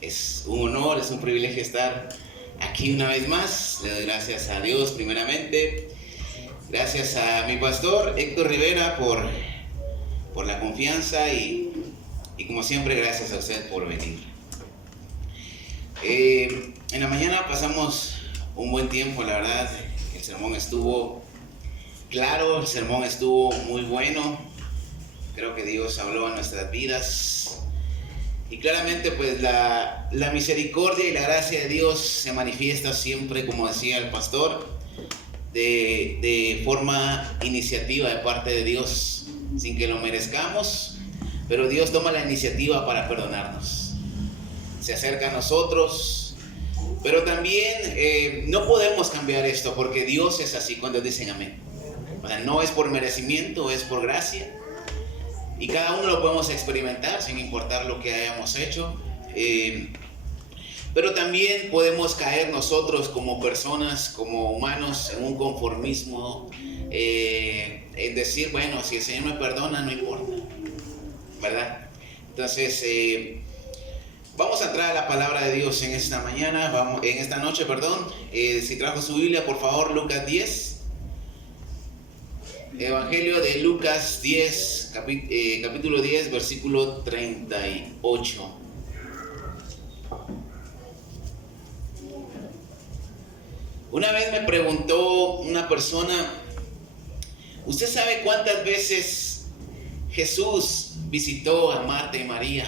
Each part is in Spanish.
Es un honor, es un privilegio estar aquí una vez más. Le doy gracias a Dios primeramente. Gracias a mi pastor Héctor Rivera por la confianza y como siempre gracias a usted por venir. En la mañana pasamos un buen tiempo, la verdad. El sermón estuvo claro, el sermón estuvo muy bueno. Creo que Dios habló a nuestras vidas. Y claramente pues la misericordia y la gracia de Dios se manifiesta siempre, como decía el pastor, de forma iniciativa de parte de Dios, sin que lo merezcamos, pero Dios toma la iniciativa para perdonarnos. Se acerca a nosotros, pero también no podemos cambiar esto, porque Dios es así cuando dicen amén. O sea, no es por merecimiento, es por gracia. Y cada uno lo podemos experimentar sin importar lo que hayamos hecho. Pero también podemos caer nosotros como personas, como humanos, en un conformismo. En decir, bueno, si el Señor me perdona, no importa. ¿Verdad? Entonces, vamos a entrar a la palabra de Dios en esta mañana, en esta noche, perdón. Si trajo su Biblia, por favor, Lucas 10. Evangelio de Lucas 10, capítulo 10, versículo 38. Una vez me preguntó una persona, ¿usted sabe cuántas veces Jesús visitó a Marta y María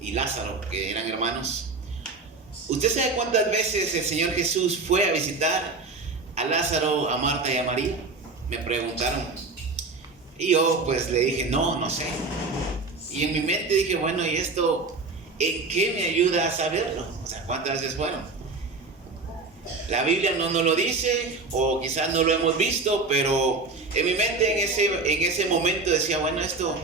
y Lázaro, que eran hermanos? ¿Usted sabe cuántas veces el Señor Jesús fue a visitar a Lázaro, a Marta y a María? Me preguntaron. Y yo pues le dije, no sé. Y en mi mente dije, bueno, ¿y esto en qué me ayuda a saberlo? O sea, ¿cuántas veces fueron? La Biblia no nos lo dice, o quizás no lo hemos visto, pero en mi mente en ese momento decía, bueno, esto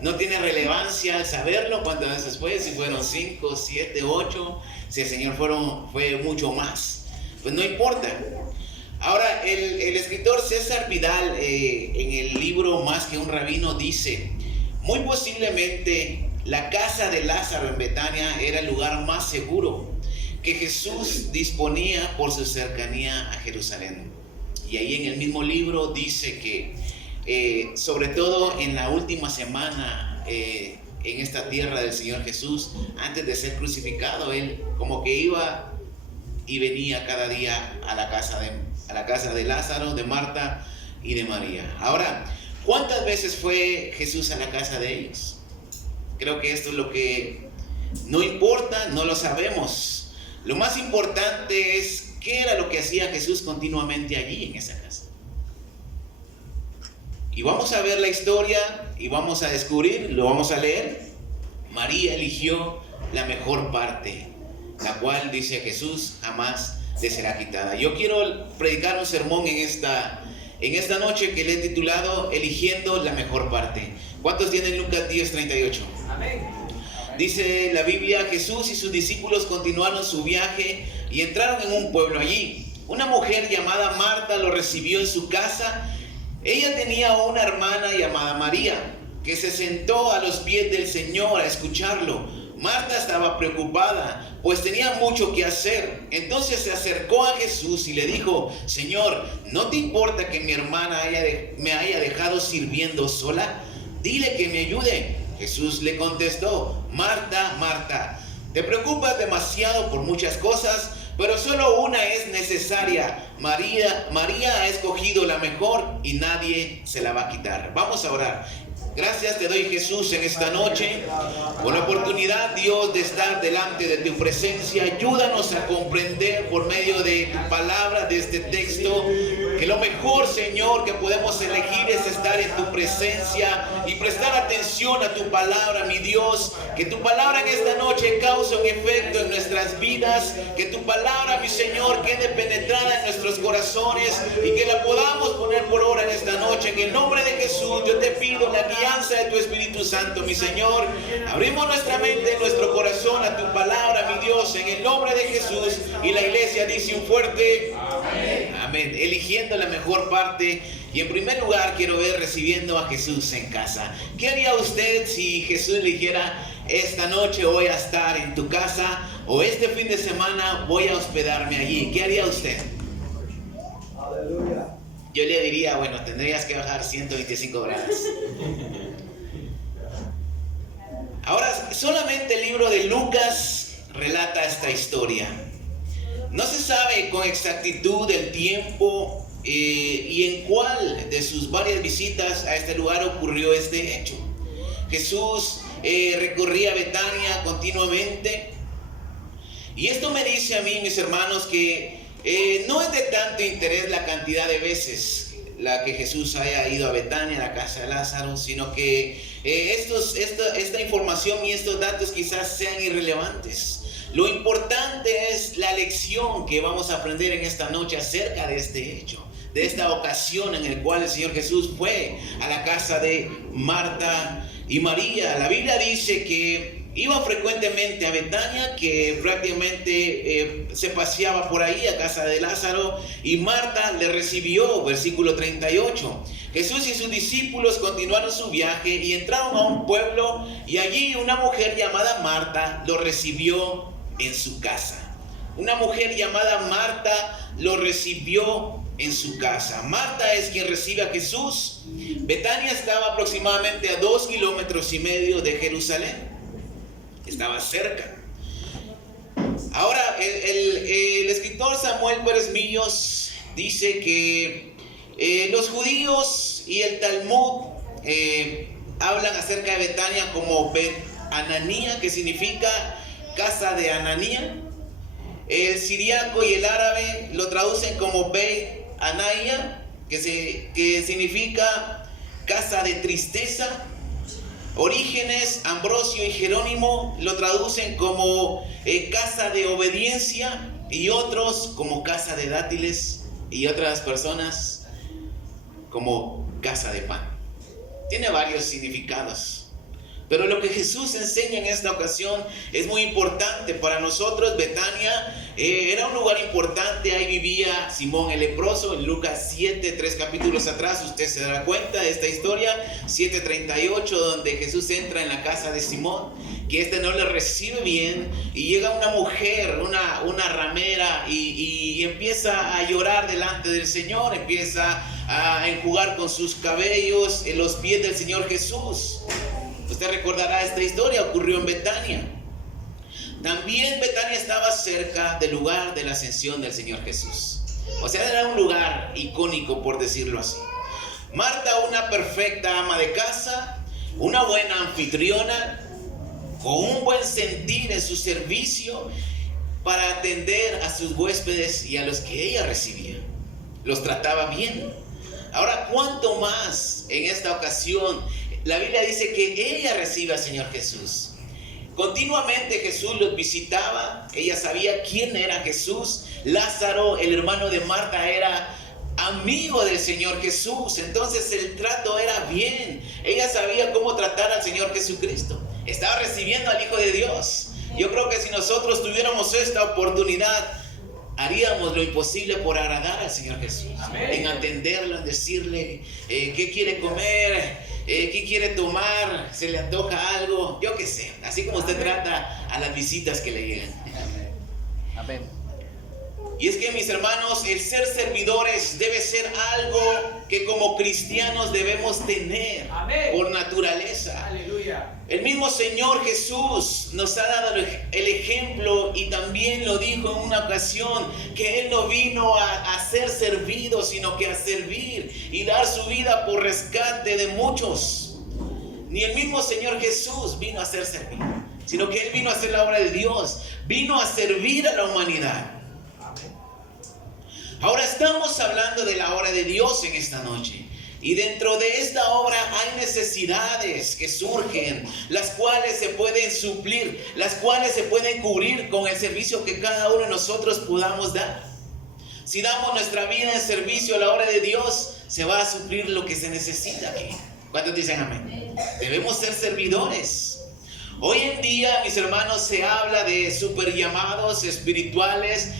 no tiene relevancia al saberlo. ¿Cuántas veces fue? Si fueron 5, 7, 8, si el Señor fue mucho más. Pues no importa. Ahora, el escritor César Vidal, en el libro Más que un rabino, dice, muy posiblemente la casa de Lázaro en Betania era el lugar más seguro que Jesús disponía por su cercanía a Jerusalén. Y ahí en el mismo libro dice que, sobre todo en la última semana en esta tierra del Señor Jesús, antes de ser crucificado, él como que iba y venía cada día a la casa de Lázaro, de Marta y de María. Ahora, ¿cuántas veces fue Jesús a la casa de ellos? Creo que esto es lo que no importa, no lo sabemos. Lo más importante es qué era lo que hacía Jesús continuamente allí en esa casa. Y vamos a ver la historia y vamos a descubrir, lo vamos a leer. María eligió la mejor parte, la cual, dice Jesús, jamás le será quitada. Yo quiero predicar un sermón en esta noche que le he titulado Eligiendo la mejor parte. ¿Cuántos tienen Lucas 10, 38? Amén. Dice la Biblia, Jesús y sus discípulos continuaron su viaje y entraron en un pueblo allí. Una mujer llamada Marta lo recibió en su casa. Ella tenía una hermana llamada María, que se sentó a los pies del Señor a escucharlo. Marta estaba preocupada, pues tenía mucho que hacer. Entonces se acercó a Jesús y le dijo, Señor, ¿no te importa que mi hermana me haya dejado sirviendo sola? Dile que me ayude. Jesús le contestó, Marta, Marta, te preocupas demasiado por muchas cosas, pero solo una es necesaria. María ha escogido la mejor y nadie se la va a quitar. Vamos a orar. Gracias te doy, Jesús, en esta noche por la oportunidad, Dios, de estar delante de tu presencia. Ayúdanos a comprender por medio de tu palabra, de este texto, que lo mejor, Señor, que podemos elegir es estar en tu presencia y prestar atención a tu palabra, mi Dios. Que tu palabra en esta noche cause un efecto en nuestras vidas. Que tu palabra, mi Señor, quede penetrada en nuestros corazones y que la podamos poner por obra en esta noche. En el nombre de Jesús, yo te pido la guía de tu Espíritu Santo, mi Señor. Abrimos nuestra mente, nuestro corazón a tu palabra, mi Dios, en el nombre de Jesús. Y la iglesia dice un fuerte amén. Amén. Eligiendo la mejor parte. Y en primer lugar quiero ver recibiendo a Jesús en casa. ¿Qué haría usted si Jesús le dijera, esta noche voy a estar en tu casa o este fin de semana voy a hospedarme allí. ¿Qué haría usted? Aleluya. Yo le diría, bueno, tendrías que bajar 125 grados. Ahora, solamente el libro de Lucas relata esta historia. No se sabe con exactitud el tiempo y en cuál de sus varias visitas a este lugar ocurrió este hecho. Jesús recorría Betania continuamente. Y esto me dice a mí, mis hermanos, que no es de tanto interés la cantidad de veces la que Jesús haya ido a Betania, a la casa de Lázaro, sino que esta información y estos datos quizás sean irrelevantes. Lo importante es la lección que vamos a aprender en esta noche acerca de este hecho, de esta ocasión en la cual el Señor Jesús fue a la casa de Marta y María. La Biblia dice que iba frecuentemente a Betania, que prácticamente se paseaba por ahí a casa de Lázaro, y Marta le recibió, versículo 38. Jesús y sus discípulos continuaron su viaje y entraron a un pueblo, y allí una mujer llamada Marta lo recibió en su casa. Una mujer llamada Marta lo recibió en su casa. Marta es quien recibe a Jesús. Betania estaba aproximadamente a 2,5 kilómetros de Jerusalén. Estaba cerca. Ahora, el escritor Samuel Pérez Millos dice que los judíos y el Talmud hablan acerca de Betania como Bet Ananía, que significa casa de Ananía. El siríaco y el árabe lo traducen como Beit Anaya, que significa casa de tristeza. Orígenes, Ambrosio y Jerónimo lo traducen como casa de obediencia, y otros como casa de dátiles, y otras personas como casa de pan. Tiene varios significados. Pero lo que Jesús enseña en esta ocasión es muy importante para nosotros. Betania era un lugar importante. Ahí vivía Simón el leproso. En Lucas 7, 3 capítulos atrás, usted se dará cuenta de esta historia. 7:38, donde Jesús entra en la casa de Simón, que este no le recibe bien, y llega una mujer, una ramera, y empieza a llorar delante del Señor. Empieza a enjugar con sus cabellos en los pies del Señor Jesús. Usted recordará esta historia, ocurrió en Betania. También Betania estaba cerca del lugar de la ascensión del Señor Jesús. O sea, era un lugar icónico, por decirlo así. Marta, una perfecta ama de casa, una buena anfitriona, con un buen sentir en su servicio para atender a sus huéspedes y a los que ella recibía. Los trataba bien. Ahora, ¿cuánto más en esta ocasión? La Biblia dice que ella recibe al Señor Jesús. Continuamente Jesús los visitaba. Ella sabía quién era Jesús. Lázaro, el hermano de Marta, era amigo del Señor Jesús. Entonces el trato era bien. Ella sabía cómo tratar al Señor Jesucristo. Estaba recibiendo al Hijo de Dios. Yo creo que si nosotros tuviéramos esta oportunidad, haríamos lo imposible por agradar al Señor Jesús. Amén. En atenderlo, en decirle qué quiere comer, qué quiere tomar, se le antoja algo, yo qué sé. Así como usted trata a las visitas que le llegan. Amén. Amén. Y es que, mis hermanos, el ser servidores debe ser algo que como cristianos debemos tener. Amén. Por naturaleza. Aleluya. El mismo Señor Jesús nos ha dado el ejemplo, y también lo dijo en una ocasión, que Él no vino a ser servido, sino que a servir y dar su vida por rescate de muchos. Ni el mismo Señor Jesús vino a ser servido, sino que Él vino a hacer la obra de Dios, vino a servir a la humanidad. Ahora estamos hablando de la obra de Dios en esta noche. Y dentro de esta obra hay necesidades que surgen, las cuales se pueden suplir, las cuales se pueden cubrir con el servicio que cada uno de nosotros podamos dar. Si damos nuestra vida en servicio a la obra de Dios, se va a suplir lo que se necesita aquí. ¿Cuántos dicen amén? Debemos ser servidores. Hoy en día, mis hermanos, se habla de superllamados espirituales,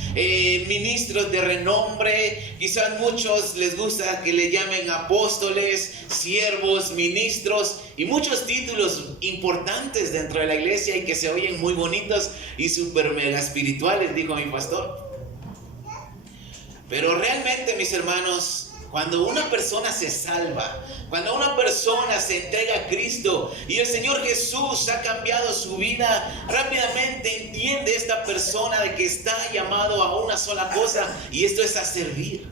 ministros de renombre. Quizás muchos les gusta que le llamen apóstoles, siervos, ministros y muchos títulos importantes dentro de la iglesia y que se oyen muy bonitos y super mega espirituales, dijo mi pastor. Pero realmente, mis hermanos, cuando una persona se salva, cuando una persona se entrega a Cristo y el Señor Jesús ha cambiado su vida, rápidamente entiende esta persona de que está llamado a una sola cosa, y esto es a servir.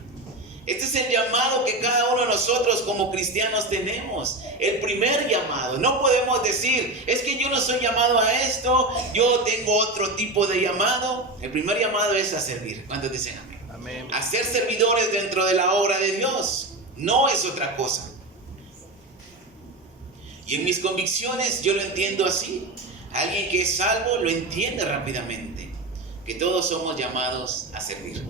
Este es el llamado que cada uno de nosotros como cristianos tenemos. El primer llamado. No podemos decir, es que yo no soy llamado a esto, yo tengo otro tipo de llamado. El primer llamado es a servir. ¿Cuántos dicen amén? Amén. A ser servidores dentro de la obra de Dios. No es otra cosa. Y en mis convicciones yo lo entiendo así. Alguien que es salvo lo entiende rápidamente. Que todos somos llamados a servir.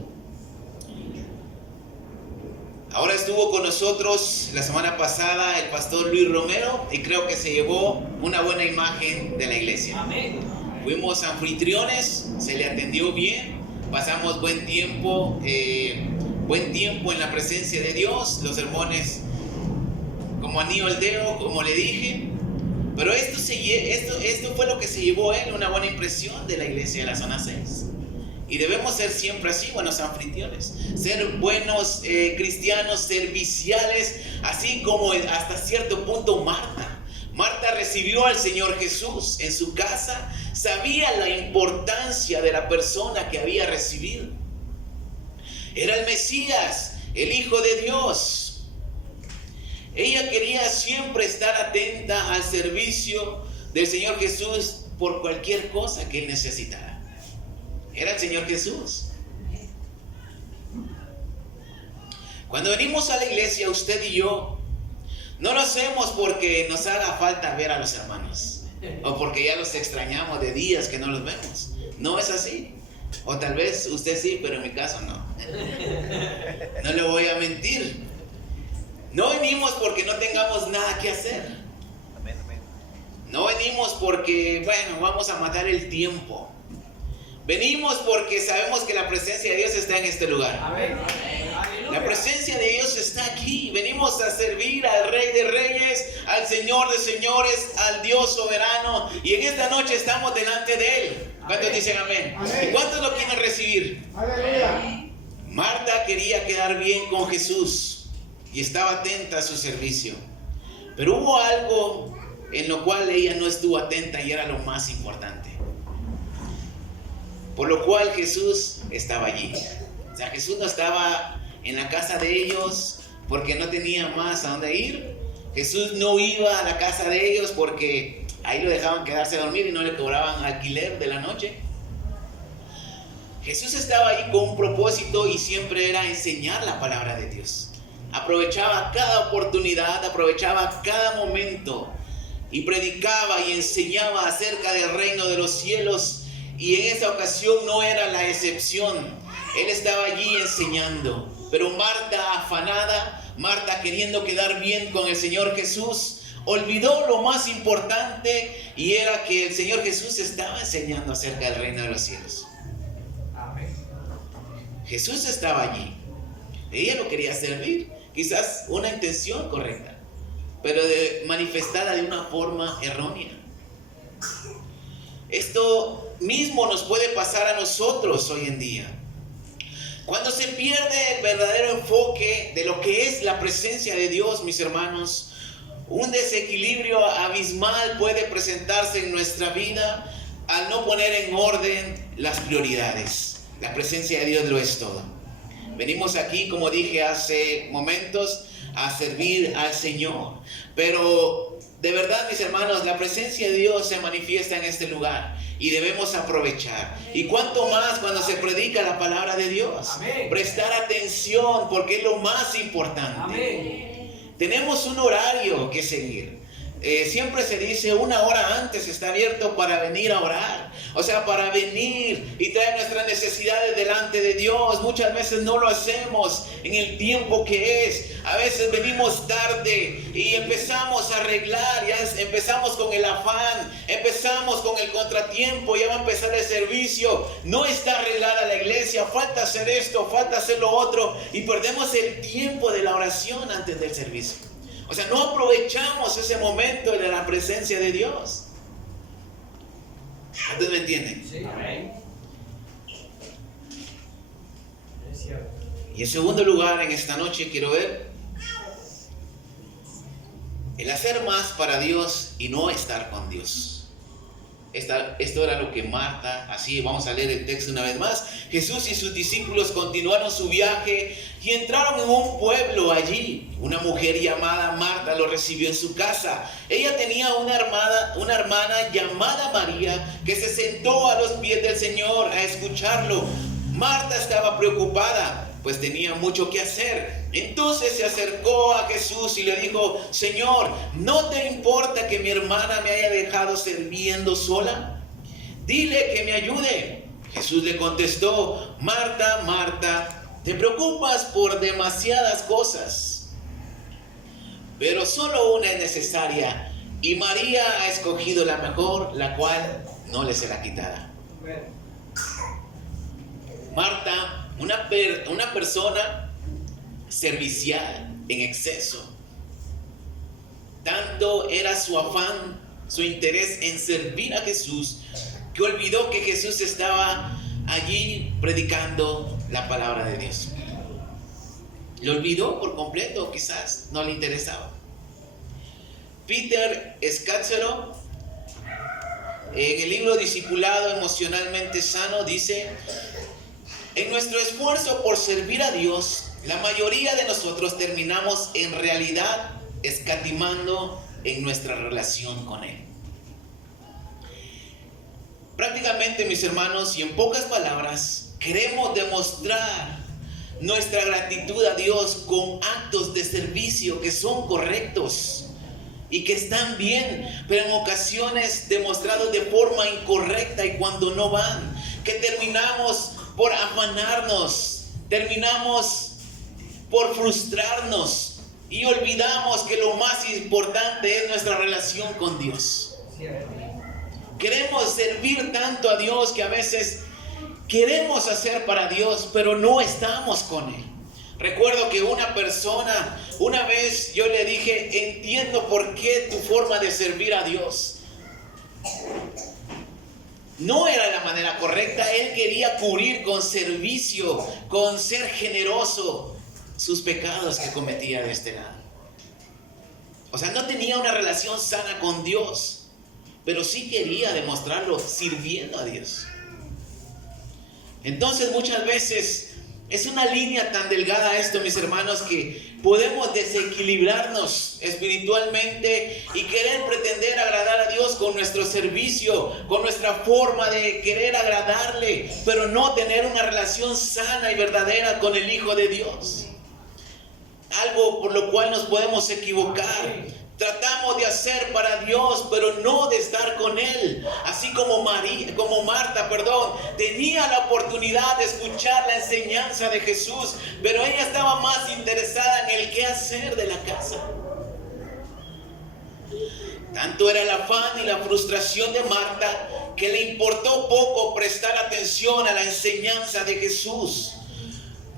Ahora estuvo con nosotros la semana pasada el pastor Luis Romero y creo que se llevó una buena imagen de la iglesia. Amén. Fuimos anfitriones, se le atendió bien, pasamos buen tiempo en la presencia de Dios, los sermones como anillo al dedo, como le dije. Pero esto fue lo que se llevó él, una buena impresión de la iglesia de la zona 6. Y debemos ser siempre así, buenos anfitriones, ser buenos cristianos serviciales, así como hasta cierto punto Marta recibió al Señor Jesús en su casa, sabía la importancia de la persona que había recibido. Era el Mesías, el Hijo de Dios. Ella quería siempre estar atenta al servicio del Señor Jesús por cualquier cosa que él necesitara. Era el Señor Jesús. Cuando venimos a la iglesia, usted y yo, no lo hacemos porque nos haga falta ver a los hermanos o porque ya los extrañamos de días que no los vemos. No es así. O tal vez usted sí, pero en mi caso no. No le voy a mentir. No venimos porque no tengamos nada que hacer. No venimos porque, bueno, vamos a matar el tiempo. Venimos porque sabemos que la presencia de Dios está en este lugar. Amén. La presencia de Dios está aquí. Venimos a servir al Rey de Reyes, al Señor de Señores, al Dios soberano. Y en esta noche estamos delante de Él. ¿Cuántos dicen amén? Amén. ¿Y cuántos lo quieren recibir? Aleluya. Marta quería quedar bien con Jesús y estaba atenta a su servicio. Pero hubo algo en lo cual ella no estuvo atenta y era lo más importante. Por lo cual Jesús estaba allí. O sea, Jesús no estaba en la casa de ellos porque no tenía más a dónde ir. Jesús no iba a la casa de ellos porque ahí lo dejaban quedarse a dormir y no le cobraban alquiler de la noche. Jesús estaba ahí con un propósito y siempre era enseñar la palabra de Dios. Aprovechaba cada oportunidad, aprovechaba cada momento y predicaba y enseñaba acerca del reino de los cielos. Y en esa ocasión no era la excepción. Él estaba allí enseñando. Pero Marta afanada, Marta queriendo quedar bien con el Señor Jesús, olvidó lo más importante y era que el Señor Jesús estaba enseñando acerca del reino de los cielos. Amén. Jesús estaba allí. Ella lo quería servir. Quizás una intención correcta, pero manifestada de una forma errónea. Esto mismo nos puede pasar a nosotros hoy en día. Cuando se pierde el verdadero enfoque de lo que es la presencia de Dios, mis hermanos, un desequilibrio abismal puede presentarse en nuestra vida al no poner en orden las prioridades. La presencia de Dios lo es todo. Venimos aquí, como dije hace momentos, a servir al Señor. Pero de verdad, mis hermanos, la presencia de Dios se manifiesta en este lugar y debemos aprovechar. Y cuanto más cuando se predica la palabra de Dios. Amén. Prestar atención porque es lo más importante. Amén. Tenemos un horario que seguir. Siempre se dice 1 hora antes está abierto para venir a orar. O sea, para venir y traer nuestras necesidades delante de Dios. Muchas veces no lo hacemos en el tiempo que es. A veces venimos tarde y empezamos a arreglar, ya empezamos con el afán, empezamos con el contratiempo, ya va a empezar el servicio, no está arreglada la iglesia, falta hacer esto, falta hacer lo otro, y perdemos el tiempo de la oración antes del servicio. O sea, no aprovechamos ese momento de la presencia de Dios. ¿Ustedes me entienden? Sí. Amén. Es cierto. Y en segundo lugar, en esta noche quiero ver el hacer más para Dios y no estar con Dios. Esto era lo que Marta, así vamos a leer el texto una vez más. Jesús y sus discípulos continuaron su viaje y entraron en un pueblo allí. Una mujer llamada Marta lo recibió en su casa. Ella tenía una hermana llamada María que se sentó a los pies del Señor a escucharlo. Marta estaba preocupada, pues tenía mucho que hacer. Entonces se acercó a Jesús y le dijo: Señor, ¿no te importa que mi hermana me haya dejado sirviendo sola? Dile que me ayude. Jesús le contestó: Marta, Marta, te preocupas por demasiadas cosas, pero solo una es necesaria, y María ha escogido la mejor, la cual no le será quitada. Marta, una persona servicial en exceso. Tanto era su afán, su interés en servir a Jesús, que olvidó que Jesús estaba allí predicando la palabra de Dios. Lo olvidó por completo, quizás no le interesaba. Peter Scazzero, en el libro Discipulado Emocionalmente Sano, dice: en nuestro esfuerzo por servir a Dios, la mayoría de nosotros terminamos en realidad escatimando en nuestra relación con Él. Prácticamente, mis hermanos, y en pocas palabras, queremos demostrar nuestra gratitud a Dios con actos de servicio que son correctos y que están bien, pero en ocasiones demostrados de forma incorrecta y cuando no van, que terminamos por afanarnos, terminamos por frustrarnos y olvidamos que lo más importante es nuestra relación con Dios. Queremos servir tanto a Dios que a veces queremos hacer para Dios, pero no estamos con Él. Recuerdo que una persona, una vez yo le dije: entiendo por qué tu forma de servir a Dios no era la manera correcta. Él quería cubrir con servicio, con ser generoso, sus pecados que cometía de este lado. O sea, no tenía una relación sana con Dios, pero sí quería demostrarlo sirviendo a Dios. Entonces muchas veces es una línea tan delgada esto, mis hermanos, que podemos desequilibrarnos espiritualmente y querer pretender agradar a Dios con nuestro servicio, con nuestra forma de querer agradarle, pero no tener una relación sana y verdadera con el Hijo de Dios. Algo por lo cual nos podemos equivocar. Tratamos de hacer para Dios, pero no de estar con Él. Así como Marta, tenía la oportunidad de escuchar la enseñanza de Jesús, pero ella estaba más interesada en el qué hacer de la casa. Tanto era el afán y la frustración de Marta que le importó poco prestar atención a la enseñanza de Jesús.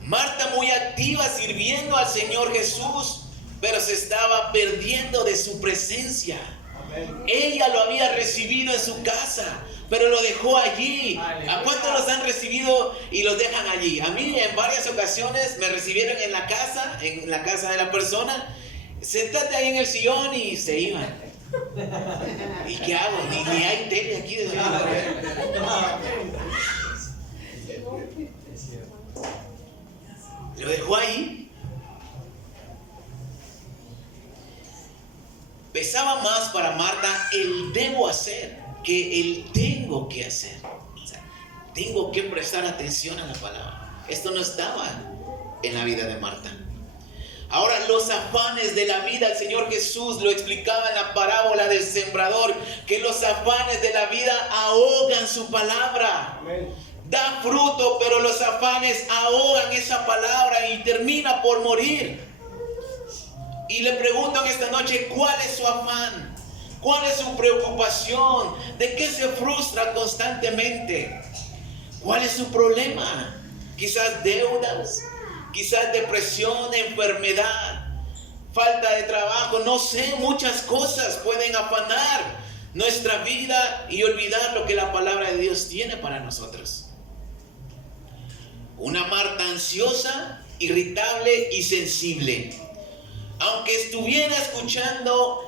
Marta, muy activa sirviendo al Señor Jesús, pero se estaba perdiendo de su presencia. Amén. Ella lo había recibido en su casa, pero lo dejó allí. ¿A cuántos los han recibido y los dejan allí? A mí en varias ocasiones me recibieron en la casa de la persona. Sentate ahí en el sillón y se iban. ¿Y qué hago? Ni hay tele aquí. Lo dejó ahí. Pesaba más para Marta el debo hacer que el tengo que hacer. O sea, tengo que prestar atención a la palabra. Esto no estaba en la vida de Marta. Ahora, los afanes de la vida, el Señor Jesús lo explicaba en la parábola del sembrador, que los afanes de la vida ahogan su palabra. Amén. Da fruto, pero los afanes ahogan esa palabra y termina por morir. Y le pregunto en esta noche, ¿cuál es su afán? ¿Cuál es su preocupación? ¿De qué se frustra constantemente? ¿Cuál es su problema? Quizás deudas, quizás depresión, enfermedad, falta de trabajo, no sé, muchas cosas pueden afanar nuestra vida y olvidar lo que la palabra de Dios tiene para nosotros. Una Marta ansiosa, irritable y sensible. Aunque estuviera escuchando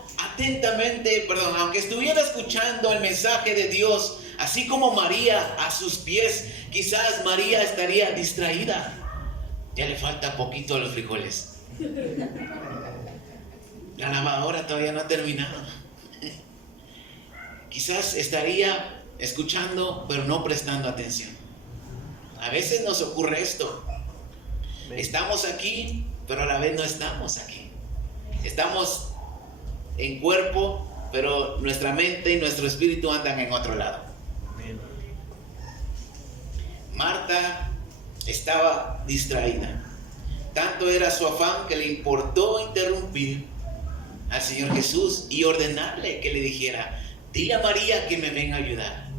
aunque estuviera escuchando el mensaje de Dios, así como María a sus pies, quizás María estaría distraída. Ya le falta poquito a los frijoles. La lavadora todavía no ha terminado. Quizás estaría escuchando, pero no prestando atención. A veces nos ocurre esto. Estamos aquí, pero a la vez no estamos aquí. Estamos en cuerpo, pero nuestra mente y nuestro espíritu andan en otro lado. Marta estaba distraída. Tanto era su afán que le importó interrumpir al Señor Jesús y ordenarle que le dijera: dile a María que me venga a ayudar.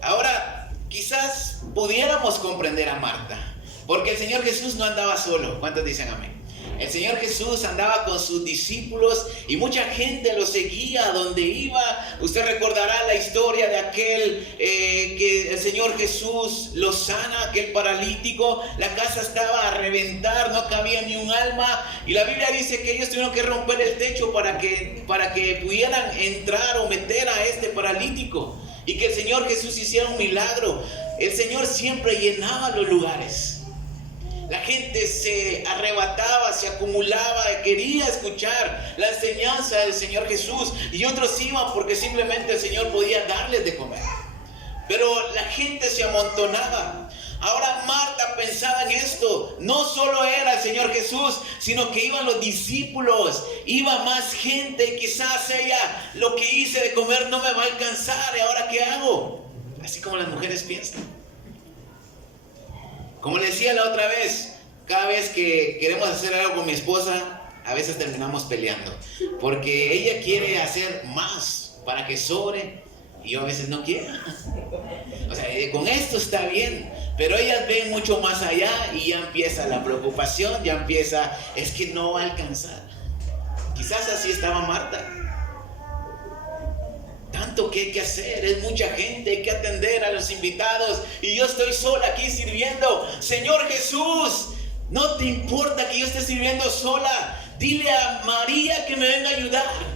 Ahora, quizás pudiéramos comprender a Marta, porque el Señor Jesús no andaba solo. ¿Cuántos dicen amén? El Señor Jesús andaba con sus discípulos y mucha gente lo seguía donde iba. Usted recordará la historia de aquel que el Señor Jesús lo sana, aquel paralítico. La casa estaba a reventar, no cabía ni un alma. Y la Biblia dice que ellos tuvieron que romper el techo para que pudieran entrar o meter a este paralítico. Y que el Señor Jesús hiciera un milagro. El Señor siempre llenaba los lugares. La gente se arrebataba, se acumulaba, quería escuchar la enseñanza del Señor Jesús. Y otros iban porque simplemente el Señor podía darles de comer. Pero la gente se amontonaba. Ahora Marta pensaba en esto. No solo era el Señor Jesús, sino que iban los discípulos. Iba más gente. Quizás ella, lo que hice de comer no me va a alcanzar. ¿Y ahora qué hago? Así como las mujeres piensan. Como le decía la otra vez, cada vez que queremos hacer algo con mi esposa, a veces terminamos peleando. Porque ella quiere hacer más para que sobre y yo a veces no quiero. O sea, con esto está bien, pero ellas ven mucho más allá y ya empieza la preocupación, ya empieza, es que no va a alcanzar. Quizás así estaba Marta. Tanto que hay que hacer, es mucha gente, hay que atender a los invitados y yo estoy sola aquí sirviendo. Señor Jesús, no te importa que yo esté sirviendo sola, dile a María que me venga a ayudar.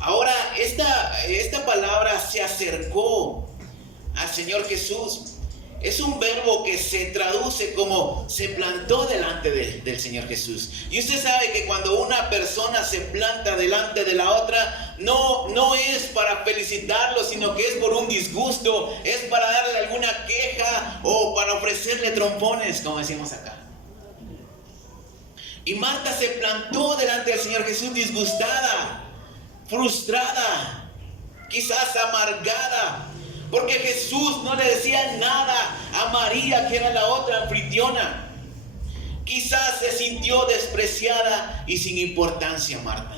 Ahora esta palabra se acercó al Señor Jesús. Es un verbo que se traduce como se plantó delante del Señor Jesús. Y usted sabe que cuando una persona se planta delante de la otra, no es para felicitarlo, sino que es por un disgusto, es para darle alguna queja o para ofrecerle trompones, como decimos acá. Y Marta se plantó delante del Señor Jesús disgustada, frustrada, quizás amargada. Porque Jesús no le decía nada a María, que era la otra anfitriona. Quizás se sintió despreciada y sin importancia Marta.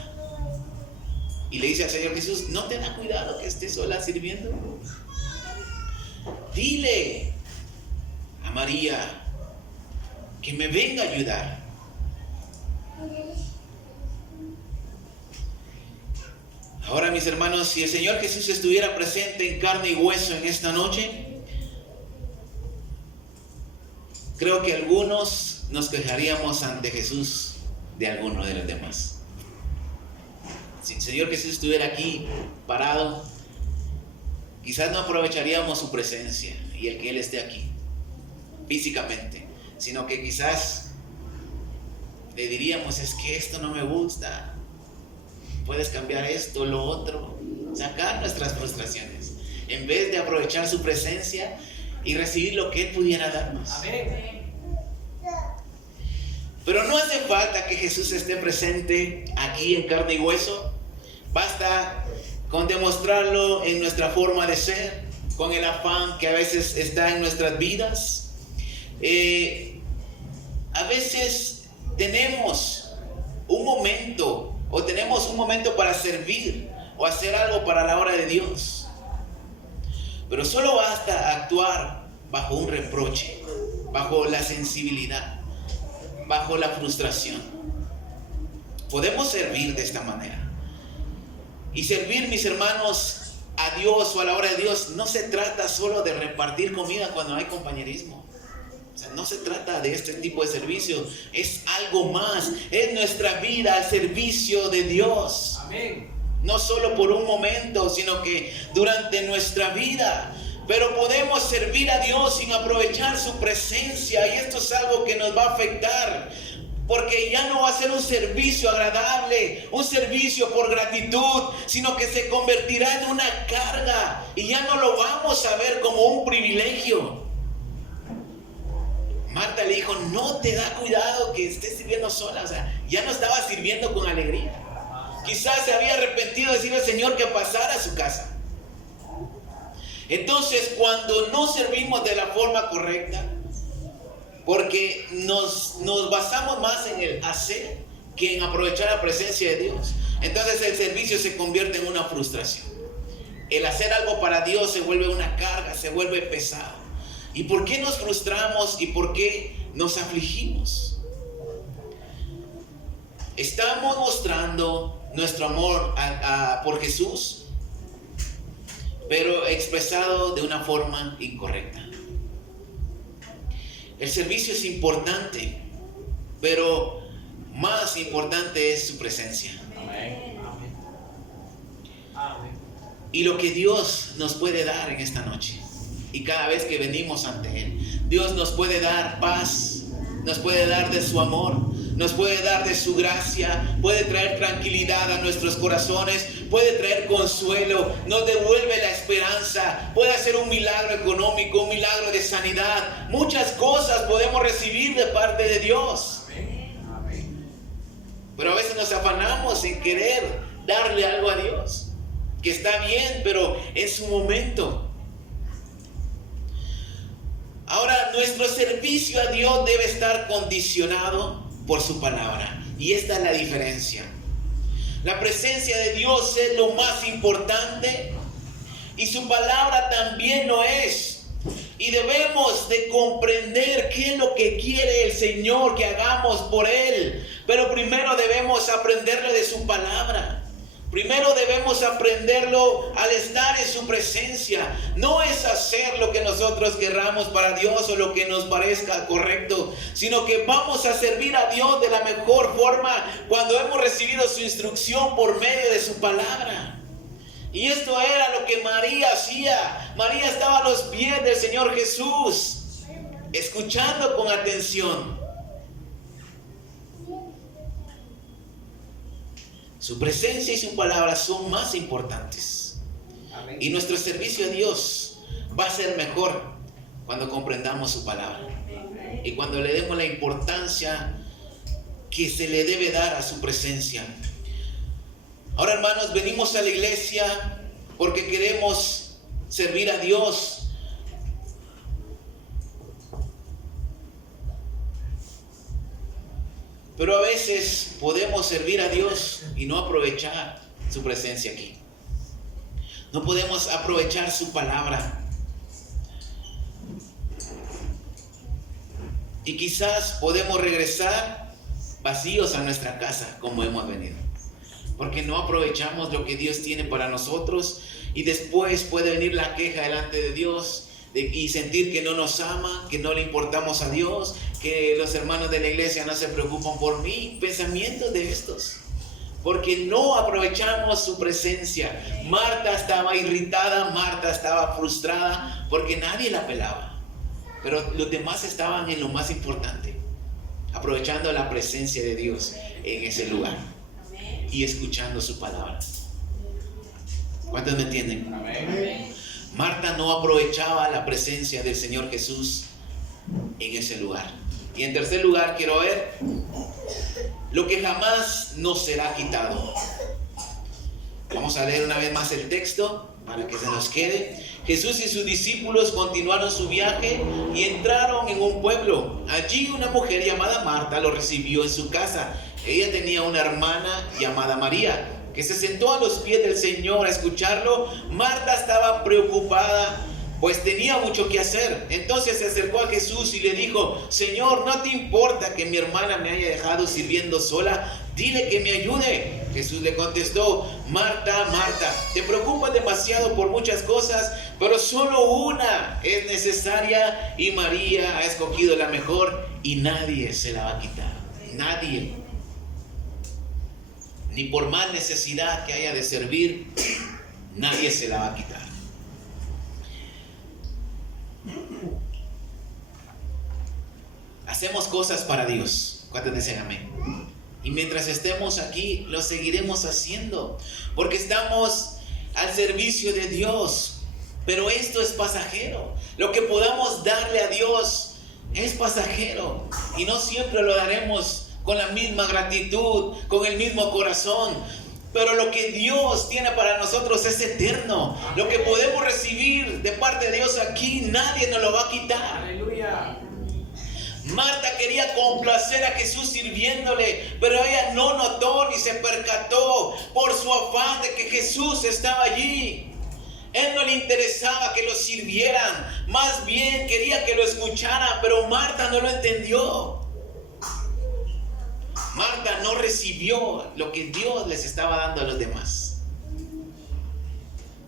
Y le dice al Señor Jesús: ¿no te da cuidado que estés sola sirviendo? Dile a María que me venga a ayudar. Ahora, mis hermanos, si el Señor Jesús estuviera presente en carne y hueso en esta noche, creo que algunos nos quejaríamos ante Jesús de alguno de los demás. Si el Señor Jesús estuviera aquí parado, quizás no aprovecharíamos su presencia y el que Él esté aquí físicamente, sino que quizás le diríamos: es que esto no me gusta, puedes cambiar esto, lo otro, sacar nuestras frustraciones. en vez de aprovechar su presencia y recibir lo que Él pudiera darnos. Amén. Pero no hace falta que Jesús esté presente aquí en carne y hueso. Basta con demostrarlo en nuestra forma de ser, con el afán que a veces está en nuestras vidas. A veces tenemos un momento para servir o hacer algo para la obra de Dios. Pero solo basta actuar bajo un reproche, bajo la sensibilidad, bajo la frustración. Podemos servir de esta manera. Y servir, mis hermanos, a Dios o a la obra de Dios no se trata solo de repartir comida cuando hay compañerismo. O sea, no se trata de este tipo de servicio. Es algo más. Es nuestra vida al servicio de Dios. Amén. No solo por un momento, sino que durante nuestra vida. Pero podemos servir a Dios sin aprovechar su presencia. Y esto es algo que nos va a afectar. Porque ya no va a ser un servicio agradable, un servicio por gratitud, sino que se convertirá en una carga. Y ya no lo vamos a ver como un privilegio. Marta le dijo, no te da cuidado que estés sirviendo sola. O sea, ya no estaba sirviendo con alegría. Quizás se había arrepentido de decirle al Señor que pasara a su casa. Entonces, cuando no servimos de la forma correcta, porque nos basamos más en el hacer que en aprovechar la presencia de Dios, entonces el servicio se convierte en una frustración. El hacer algo para Dios se vuelve una carga, se vuelve pesado. ¿Y por qué nos frustramos y por qué nos afligimos? Estamos mostrando nuestro amor por Jesús, pero expresado de una forma incorrecta. El servicio es importante, pero más importante es su presencia. Amén. Amén. Y lo que Dios nos puede dar en esta noche, y cada vez que venimos ante Él, Dios nos puede dar paz, nos puede dar de su amor, nos puede dar de su gracia, puede traer tranquilidad a nuestros corazones, puede traer consuelo, nos devuelve la esperanza, puede hacer un milagro económico, un milagro de sanidad. Muchas cosas podemos recibir de parte de Dios. Pero a veces nos afanamos en querer darle algo a Dios, que está bien, pero en su momento. Ahora, nuestro servicio a Dios debe estar condicionado por su palabra. Y esta es la diferencia. La presencia de Dios es lo más importante y su palabra también lo es. Y debemos de comprender qué es lo que quiere el Señor que hagamos por Él. Pero primero debemos aprenderle de su palabra. Primero debemos aprenderlo al estar en su presencia. No es hacer lo que nosotros querramos para Dios o lo que nos parezca correcto, sino que vamos a servir a Dios de la mejor forma cuando hemos recibido su instrucción por medio de su palabra. Y esto era lo que María hacía. María estaba a los pies del Señor Jesús, escuchando con atención. Su presencia y su palabra son más importantes. Amén. Y nuestro servicio a Dios va a ser mejor cuando comprendamos su palabra. Y cuando le demos la importancia que se le debe dar a su presencia. Ahora, hermanos, venimos a la iglesia porque queremos servir a Dios. Pero a veces podemos servir a Dios y no aprovechar su presencia aquí. No podemos aprovechar su palabra. Y quizás podemos regresar vacíos a nuestra casa como hemos venido. Porque no aprovechamos lo que Dios tiene para nosotros. Y después puede venir la queja delante de Dios y sentir que no nos ama, que no le importamos a Dios, que los hermanos de la iglesia no se preocupan por mí. Pensamientos de estos, porque no aprovechamos su presencia. Marta estaba irritada, Marta estaba frustrada porque nadie la pelaba, pero los demás estaban en lo más importante, aprovechando la presencia de Dios en ese lugar y escuchando su palabra. ¿Cuántos me entienden? Amén. Marta no aprovechaba la presencia del Señor Jesús en ese lugar. Y en tercer lugar quiero ver lo que jamás nos será quitado. Vamos a leer una vez más el texto para que se nos quede. Jesús y sus discípulos continuaron su viaje y entraron en un pueblo. Allí una mujer llamada Marta lo recibió en su casa. Ella tenía una hermana llamada María, que se sentó a los pies del Señor a escucharlo. Marta estaba preocupada, pues tenía mucho que hacer. Entonces se acercó a Jesús y le dijo: Señor, ¿no te importa que mi hermana me haya dejado sirviendo sola? Dile que me ayude. Jesús le contestó: Marta, Marta, te preocupas demasiado por muchas cosas, pero solo una es necesaria, y María ha escogido la mejor, y nadie se la va a quitar. Nadie. Ni por más necesidad que haya de servir, nadie se la va a quitar. Hacemos cosas para Dios. ¿Cuántos dicen amén? Y mientras estemos aquí, lo seguiremos haciendo, porque estamos al servicio de Dios. Pero esto es pasajero. Lo que podamos darle a Dios es pasajero, y no siempre lo daremos con la misma gratitud, con el mismo corazón. Pero lo que Dios tiene para nosotros es eterno. Lo que podemos recibir de parte de Dios aquí, nadie nos lo va a quitar. Aleluya. Marta quería complacer a Jesús sirviéndole, pero ella no notó ni se percató por su afán de que Jesús estaba allí. Él no le interesaba que lo sirvieran, más bien quería que lo escucharan, pero Marta no lo entendió. Marta no recibió lo que Dios les estaba dando a los demás.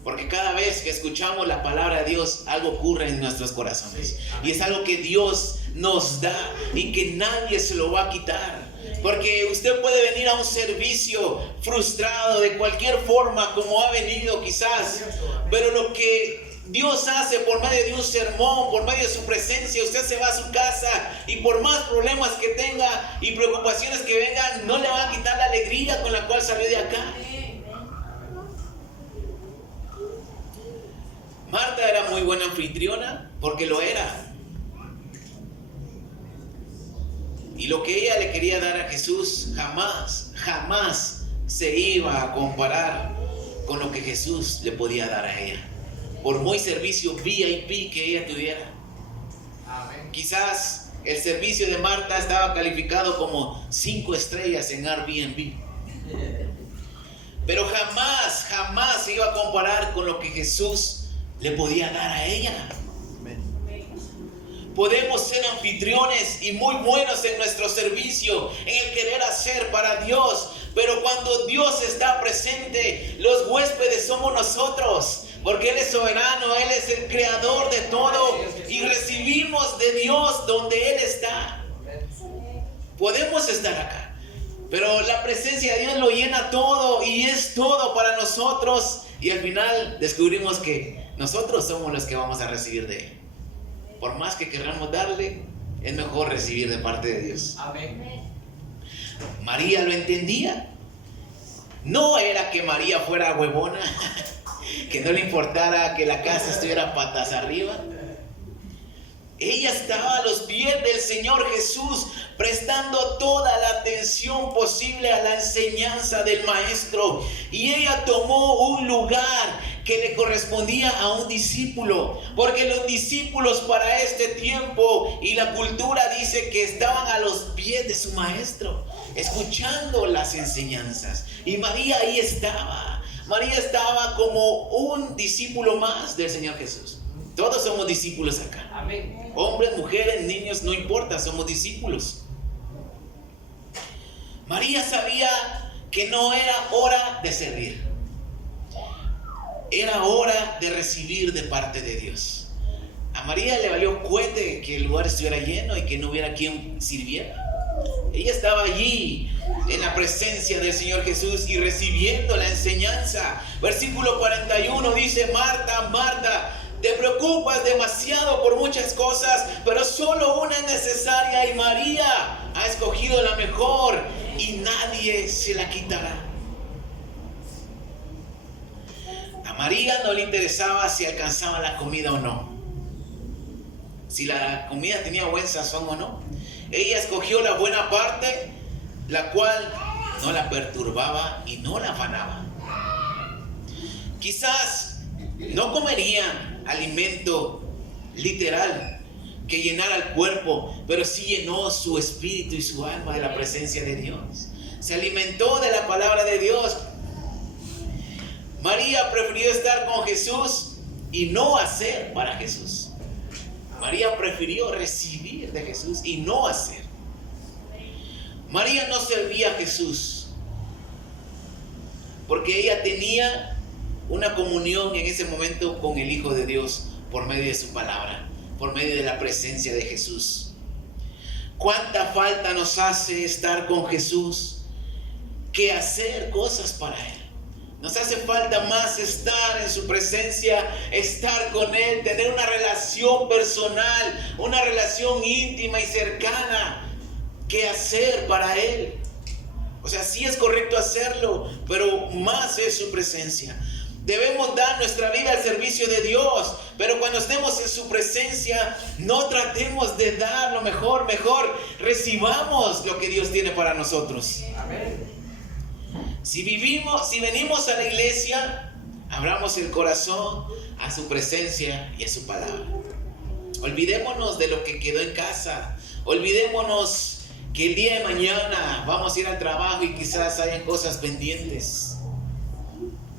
Porque cada vez que escuchamos la palabra de Dios, algo ocurre en nuestros corazones. Y es algo que Dios nos da y que nadie se lo va a quitar. Porque usted puede venir a un servicio frustrado de cualquier forma como ha venido quizás. Pero lo que Dios hace por medio de un sermón, por medio de su presencia, usted se va a su casa y por más problemas que tenga y preocupaciones que vengan, no le van a quitar la alegría con la cual salió de acá. Marta era muy buena anfitriona, porque lo era. Y lo que ella le quería dar a Jesús jamás se iba a comparar con lo que Jesús le podía dar a ella. Por muy servicio VIP que ella tuviera. Amén. Quizás el servicio de Marta estaba calificado como 5 estrellas en Airbnb. Pero jamás se iba a comparar con lo que Jesús le podía dar a ella. Podemos ser anfitriones y muy buenos en nuestro servicio, en el querer hacer para Dios, pero cuando Dios está presente, los huéspedes somos nosotros, porque Él es soberano, Él es el creador de todo, y recibimos de Dios donde Él está. Podemos estar acá, pero la presencia de Dios lo llena todo y es todo para nosotros, y al final descubrimos que nosotros somos los que vamos a recibir de Él. Por más que queramos darle, es mejor recibir de parte de Dios. Amén. María lo entendía. No era que María fuera huevona, que no le importara que la casa estuviera patas arriba. Ella estaba a los pies del Señor Jesús, prestando toda la atención posible a la enseñanza del Maestro. Y ella tomó un lugar que le correspondía a un discípulo, porque los discípulos para este tiempo y la cultura dice que estaban a los pies de su Maestro, escuchando las enseñanzas. Y María ahí estaba. María estaba como un discípulo más del Señor Jesús. Todos somos discípulos acá. Amén. Hombres, mujeres, niños, no importa, somos discípulos. María sabía que no era hora de servir. Era hora de recibir de parte de Dios. A María le valió cohete que el lugar estuviera lleno y que no hubiera quien sirviera. Ella estaba allí en la presencia del Señor Jesús y recibiendo la enseñanza. Versículo 41 dice: Marta, Marta, te preocupas demasiado por muchas cosas, pero solo una es necesaria, y María ha escogido la mejor y nadie se la quitará. A María no le interesaba si alcanzaba la comida o no, si la comida tenía buen sazón o no. Ella escogió la buena parte, la cual no la perturbaba y no la afanaba. Quizás no comerían alimento literal que llenara el cuerpo, pero sí llenó su espíritu y su alma de la presencia de Dios. Se alimentó de la palabra de Dios. María prefirió estar con Jesús y no hacer para Jesús. María prefirió recibir de Jesús y no hacer. María no servía a Jesús porque ella tenía una comunión en ese momento con el Hijo de Dios por medio de su palabra, por medio de la presencia de Jesús. ¿Cuánta falta nos hace estar con Jesús que hacer cosas para Él? Nos hace falta más estar en su presencia, estar con Él, tener una relación personal, una relación íntima y cercana que hacer para Él. O sea, sí es correcto hacerlo, pero más es su presencia. Debemos dar nuestra vida al servicio de Dios, pero cuando estemos en su presencia, no tratemos de dar lo mejor, recibamos lo que Dios tiene para nosotros. Amén. Si venimos a la iglesia, abramos el corazón a su presencia y a su palabra. Olvidémonos de lo que quedó en casa. Olvidémonos que el día de mañana vamos a ir al trabajo y quizás hayan cosas pendientes.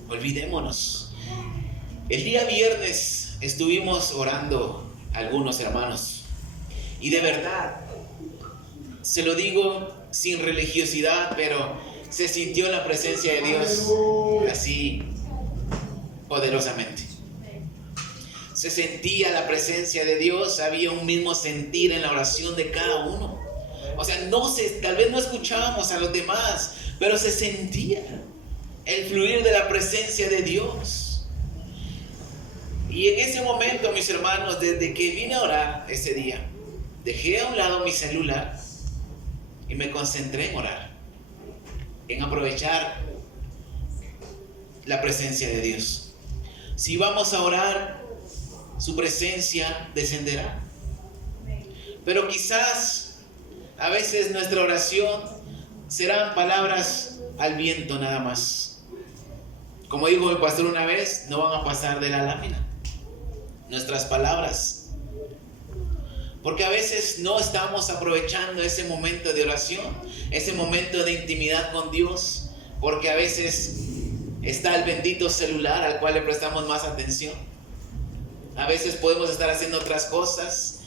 Olvidémonos. El día viernes estuvimos orando algunos hermanos. Y de verdad, se lo digo sin religiosidad, pero se sintió la presencia de Dios así poderosamente. Se sentía la presencia de Dios, había un mismo sentir en la oración de cada uno. O sea, tal vez no escuchábamos a los demás, pero se sentía el fluir de la presencia de Dios. Y en ese momento, mis hermanos, desde que vine a orar ese día, dejé a un lado mi celular y me concentré en orar, en aprovechar la presencia de Dios. Si vamos a orar, su presencia descenderá. Pero quizás a veces nuestra oración serán palabras al viento nada más. Como dijo mi pastor una vez, no van a pasar de la lámina nuestras palabras, porque a veces no estamos aprovechando ese momento de oración, ese momento de intimidad con Dios, porque a veces está el bendito celular al cual le prestamos más atención. A veces podemos estar haciendo otras cosas.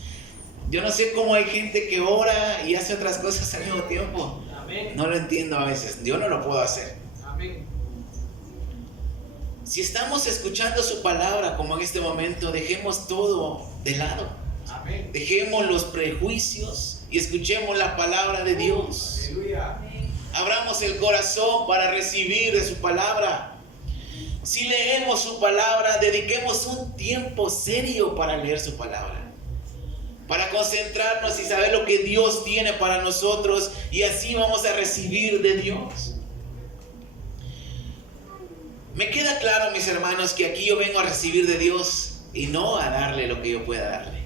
Yo no sé cómo hay gente que ora y hace otras cosas al mismo tiempo. Amén. No lo entiendo a veces. Yo no lo puedo hacer. Amén. Si estamos escuchando su palabra como en este momento, dejemos todo de lado. Amén. Dejemos los prejuicios y escuchemos la palabra de Dios. Aleluya. Abramos el corazón para recibir de su palabra. Si leemos su palabra, dediquemos un tiempo serio para leer su palabra, para concentrarnos y saber lo que Dios tiene para nosotros, y así vamos a recibir de Dios. Me queda claro, mis hermanos, que aquí yo vengo a recibir de Dios y no a darle lo que yo pueda darle.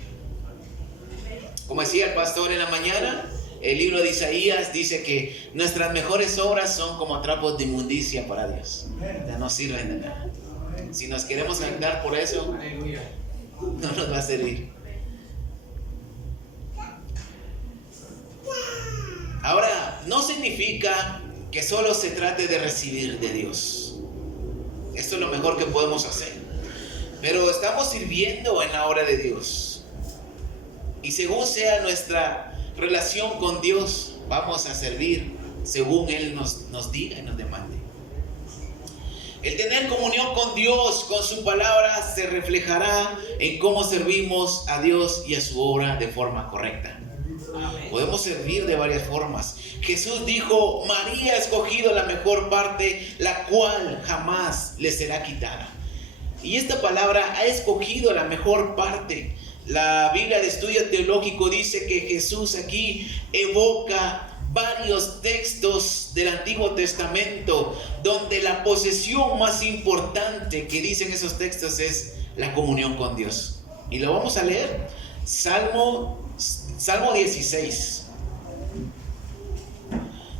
Como decía el pastor en la mañana, el libro de Isaías dice que nuestras mejores obras son como trapos de inmundicia para Dios. Ya no sirven de nada. Si nos queremos andar por eso, Aleluya. no nos va a servir. Ahora, no significa que solo se trate de recibir de Dios. Esto es lo mejor que podemos hacer. Pero estamos sirviendo en la obra de Dios. Y según sea nuestra relación con Dios, vamos a servir según Él nos diga y nos demande. El tener comunión con Dios, con su palabra, se reflejará en cómo servimos a Dios y a su obra de forma correcta. Amén. Podemos servir de varias formas. Jesús dijo: María ha escogido la mejor parte, la cual jamás le será quitada. Y esta palabra, ha escogido la mejor parte, la Biblia de Estudio Teológico dice que Jesús aquí evoca varios textos del Antiguo Testamento donde la posesión más importante que dicen esos textos es la comunión con Dios. Y lo vamos a leer. Salmo 16.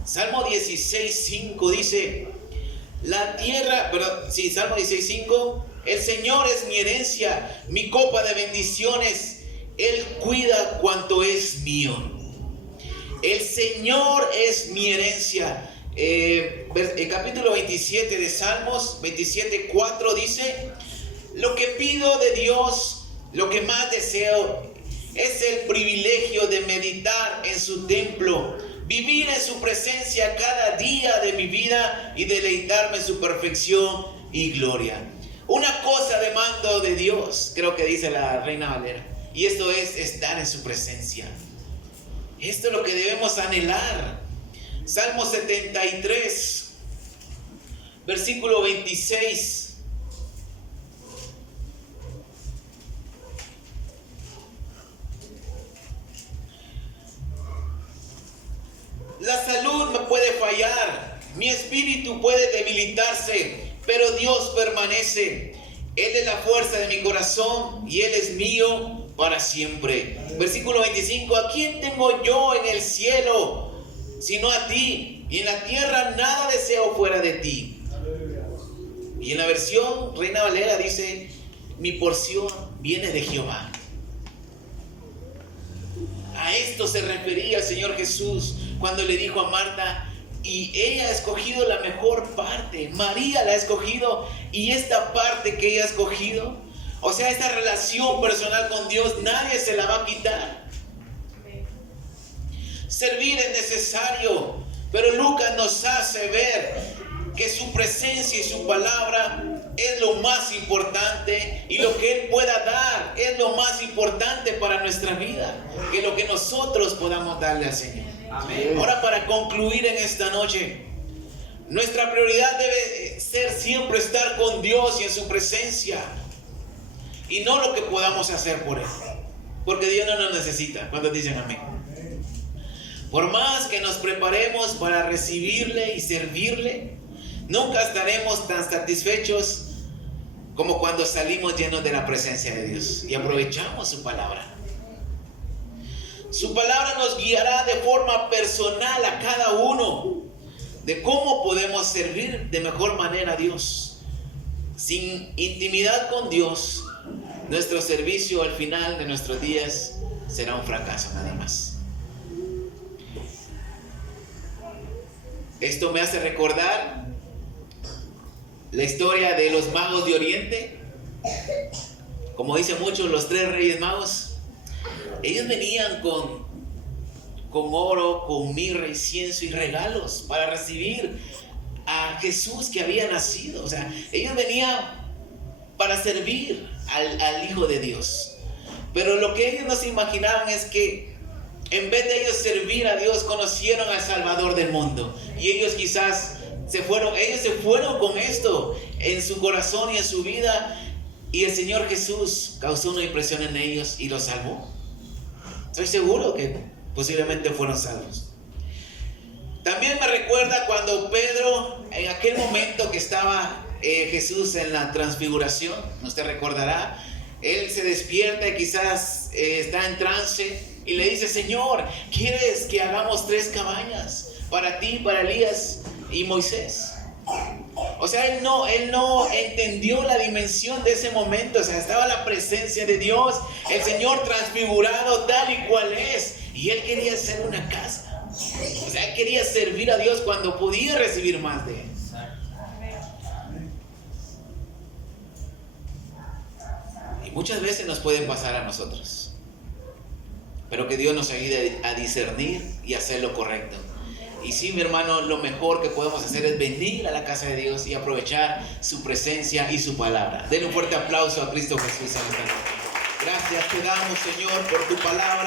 Salmo 16:5 dice: Salmo 16:5: el Señor es mi herencia, mi copa de bendiciones, Él cuida cuanto es mío. El Señor es mi herencia. El capítulo 27 de Salmos 27:4 dice: lo que pido de Dios, lo que más deseo, es el privilegio de meditar en su templo, vivir en su presencia cada día de mi vida y deleitarme en su perfección y gloria. Una cosa demando de Dios, creo que dice la Reina Valera, y esto es estar en su presencia. Esto es lo que debemos anhelar. Salmo 73, versículo 26. La salud me puede fallar, mi espíritu puede debilitarse, pero Dios permanece. Él es la fuerza de mi corazón y Él es mío para siempre. Versículo 25: ¿a quién tengo yo en el cielo sino a ti? Y en la tierra nada deseo fuera de ti. Y en la versión Reina Valera dice: mi porción viene de Jehová. A esto se refería el Señor Jesús cuando le dijo a Marta: y ella ha escogido la mejor parte. María la ha escogido, y esta parte que ella ha escogido, o sea, esta relación personal con Dios, nadie se la va a quitar. Servir es necesario, pero Lucas nos hace ver que su presencia y su palabra es lo más importante, y lo que Él pueda dar es lo más importante para nuestra vida, que lo que nosotros podamos darle al Señor. Amén. Ahora, para concluir en esta noche, nuestra prioridad debe ser siempre estar con Dios y en su presencia, y no lo que podamos hacer por Él, porque Dios no nos necesita. ¿Cuántos dicen amén? Por más que nos preparemos para recibirle y servirle, nunca estaremos tan satisfechos como cuando salimos llenos de la presencia de Dios y aprovechamos su palabra. Su palabra nos guiará de forma personal a cada uno de cómo podemos servir de mejor manera a Dios. Sin intimidad con Dios, nuestro servicio al final de nuestros días será un fracaso nada más. Esto me hace recordar la historia de los magos de Oriente. Como dicen muchos, los 3 reyes magos. Ellos venían con oro, con mirra, incienso y regalos para recibir a Jesús que había nacido. O sea, ellos venían para servir al Hijo de Dios. Pero lo que ellos no se imaginaban es que en vez de ellos servir a Dios, conocieron al Salvador del mundo. Y ellos quizás se fueron con esto en su corazón y en su vida. Y el Señor Jesús causó una impresión en ellos y los salvó. Estoy seguro que posiblemente fueron salvos. También me recuerda cuando Pedro, en aquel momento que estaba Jesús en la transfiguración, usted recordará, él se despierta y quizás está en trance y le dice: Señor, ¿quieres que hagamos 3 cabañas para ti, para Elías y Moisés? O sea, él no entendió la dimensión de ese momento. O sea, estaba la presencia de Dios, el Señor transfigurado tal y cual es, y él quería hacer una casa. O sea, él quería servir a Dios cuando podía recibir más de Él. Y muchas veces nos pueden pasar a nosotros, pero que Dios nos ayude a discernir y hacer lo correcto. Y sí, mi hermano, lo mejor que podemos hacer es venir a la casa de Dios y aprovechar su presencia y su palabra. Denle un fuerte aplauso a Cristo Jesús. Gracias te damos, Señor, por tu palabra.